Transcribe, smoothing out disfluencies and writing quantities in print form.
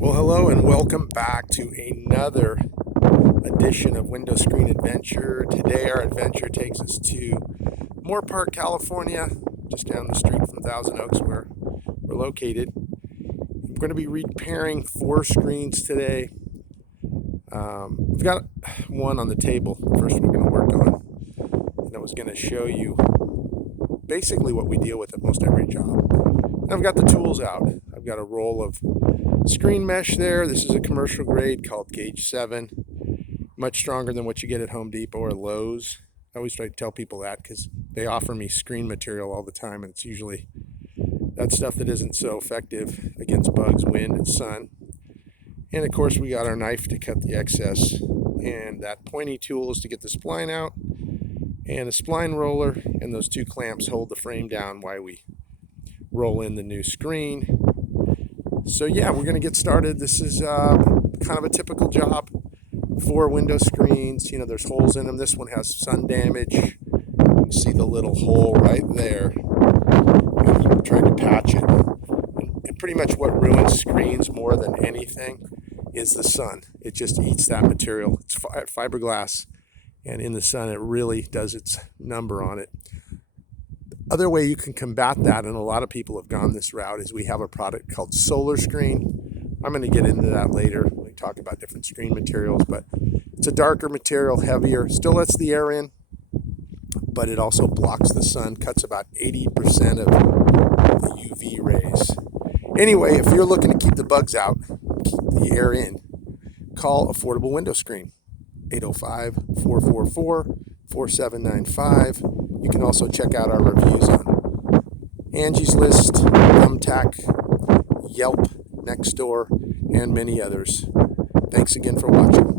Well, hello and welcome back to another edition of Window Screen Adventure. Today our adventure takes us to Moorpark, California, just down the street from Thousand Oaks where we're located. We're going to be repairing 4 screens today. We've got one on the table, the first one we're going to work on, and I was going to show you basically what we deal with at most every job. And I've got the tools out. I've got a roll of screen mesh there. This is a commercial grade called Gauge 7. Much stronger than what you get at Home Depot or Lowe's. I always try to tell people that because they offer me screen material all the time, and it's usually that stuff that isn't so effective against bugs, wind, and sun. And of course, we got our knife to cut the excess, and that pointy tool is to get the spline out, and a spline roller, and those 2 clamps hold the frame down while we roll in the new screen. So yeah, we're going to get started. This is kind of a typical job for window screens. You know, there's holes in them. This one has sun damage. You can see the little hole right there. I'm trying to patch it. And pretty much what ruins screens more than anything is the sun. It just eats that material. It's fiberglass, and in the sun it really does its number on it. Other way you can combat that, and a lot of people have gone this route, is we have a product called Solar Screen. I'm going to get into that later when we talk about different screen materials, but it's a darker material, heavier, still lets the air in, but it also blocks the sun, cuts about 80% of the UV rays. Anyway, if you're looking to keep the bugs out, keep the air in, call Affordable Window Screen, 805-444-4795. You can also check out our reviews on Angie's List, Thumbtack, Yelp, Nextdoor, and many others. Thanks again for watching.